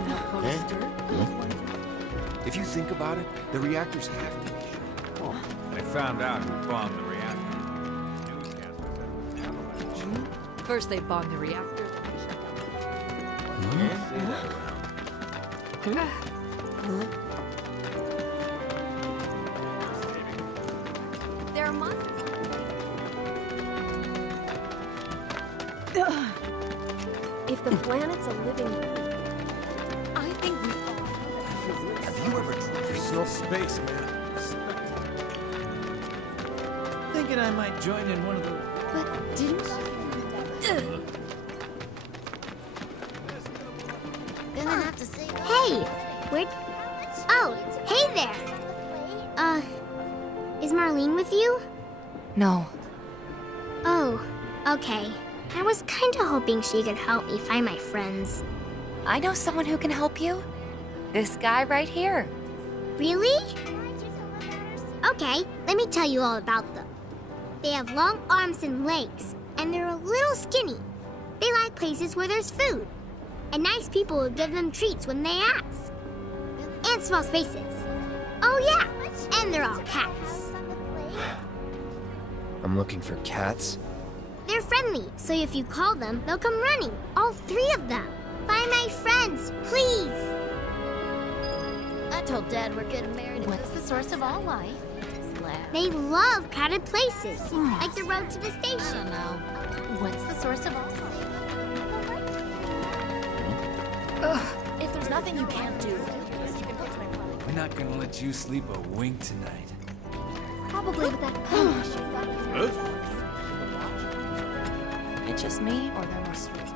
seen that poster. If you think about it, the reactors have to be shut. Oh, they found out who bombed the reactor. Newscasters First they bombed the reactor, then they shut down There are monsters. If the planet's a living... I think we Have you ever tried? There's no space, man. Thinking I might join in one of those. But didn't Gonna have to say. Hey, where? Oh, hey there. Is Marlene with you? No. Oh, okay. I was kind of hoping she could help me find my friends. I know someone who can help you. This guy right here. Really? Okay, let me tell you all about them. They have long arms and legs, and they're a little skinny. They like places where there's food, and nice people will give them treats when they ask. And small spaces. Oh yeah, and they're all cats. I'm looking for cats. They're friendly, so if you call them, they'll come running. All 3 of them. Find my friends, please. I told Dad we're getting married. What's the source of all life? They love crowded places, like the road to the I station. don't know. What's the source of all life? If there's nothing you can't do, you can fix my problem. We're not gonna let you sleep a wink tonight. Probably with that pen issue. It's just me, Or there are streets.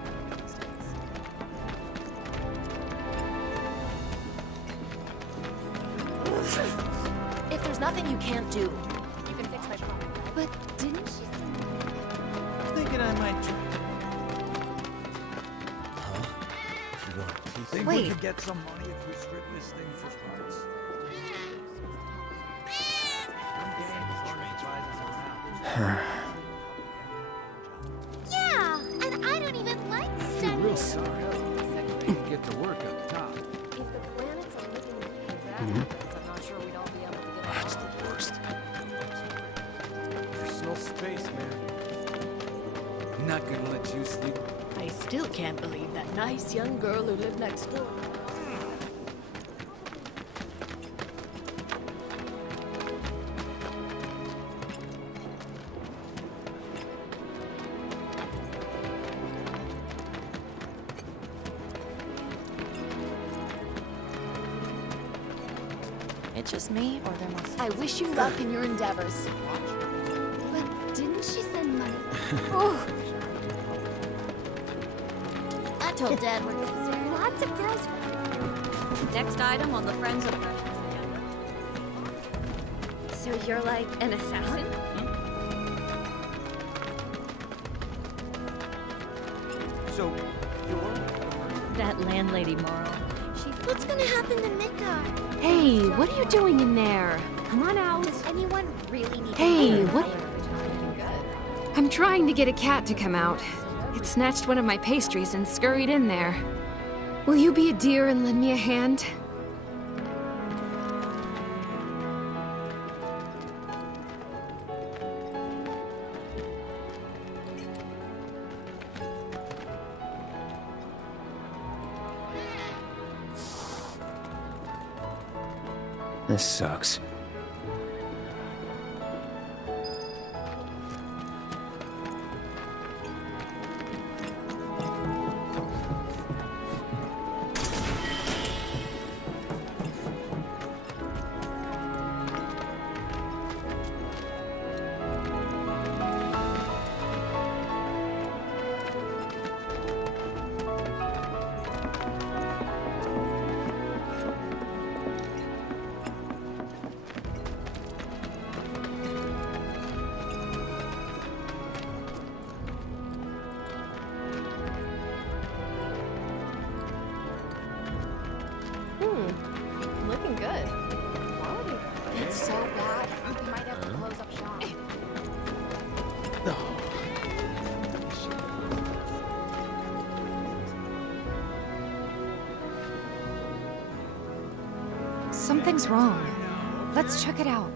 If there's nothing you can't do, you can fix my problem. But didn't she Thinking I might join. Think we Wait. could get some money if we strip this thing for parts? Yeah, and I don't even like I feel sun. real sorry. Get to work up top. If the planet's a living being, I'm not sure we'd all be able to get That's the worst. There's no space, man. I'm not gonna let you sleep. I still can't believe that nice young girl who lived next door. it's just me, or there must. I wish you luck in your endeavors. But didn't she send money? I told Dad we're getting Lots of girls. Next item on the Friends of Freshness agenda. So you're like an assassin? So, you're... That landlady Marl. What's gonna happen to Midgar? Hey, what are you doing in there? Come on out. Does anyone really need Hey, what? I'm trying to get a cat to come out. It snatched one of my pastries and scurried in there. Will you be a dear and lend me a hand? This sucks. looking good. It's so bad, we might have to close up shop. Something's wrong. Let's check it out.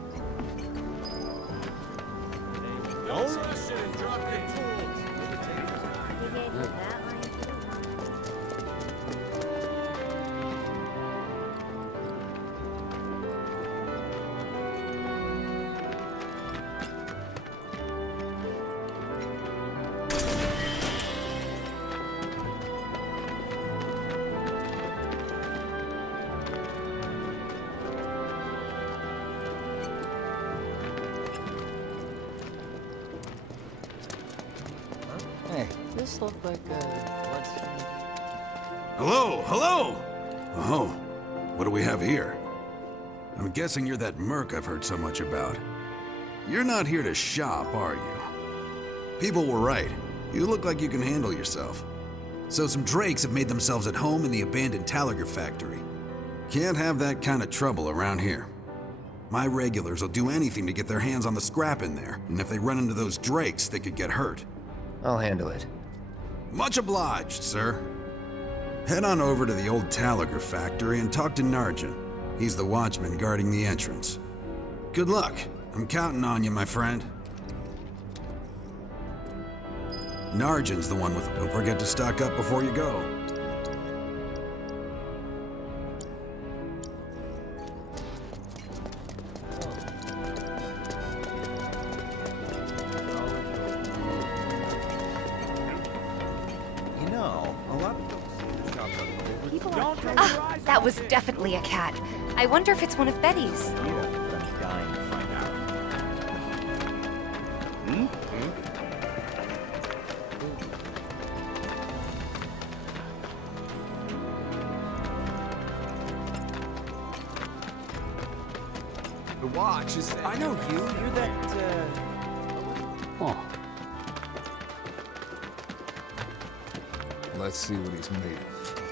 This looked like Hello, hello! Oh, what do we have here? I'm guessing you're that merc I've heard so much about. You're not here to shop, are you? People were right. You look like you can handle yourself. So some drakes have made themselves at home in the abandoned Talager factory. Can't have that kind of trouble around here. My regulars will do anything to get their hands on the scrap in there, and if they run into those drakes, they could get hurt. I'll handle it. Much obliged, sir. Head on over to the old Talager factory and talk to Narjan. He's the watchman guarding the entrance. Good luck. I'm counting on you, my friend. Narjan's the one with... Don't forget to stock up before you go. That was definitely a cat. I wonder if it's one of Betty's. The watch is... I know you. You're that, Huh. Let's see what he's made of.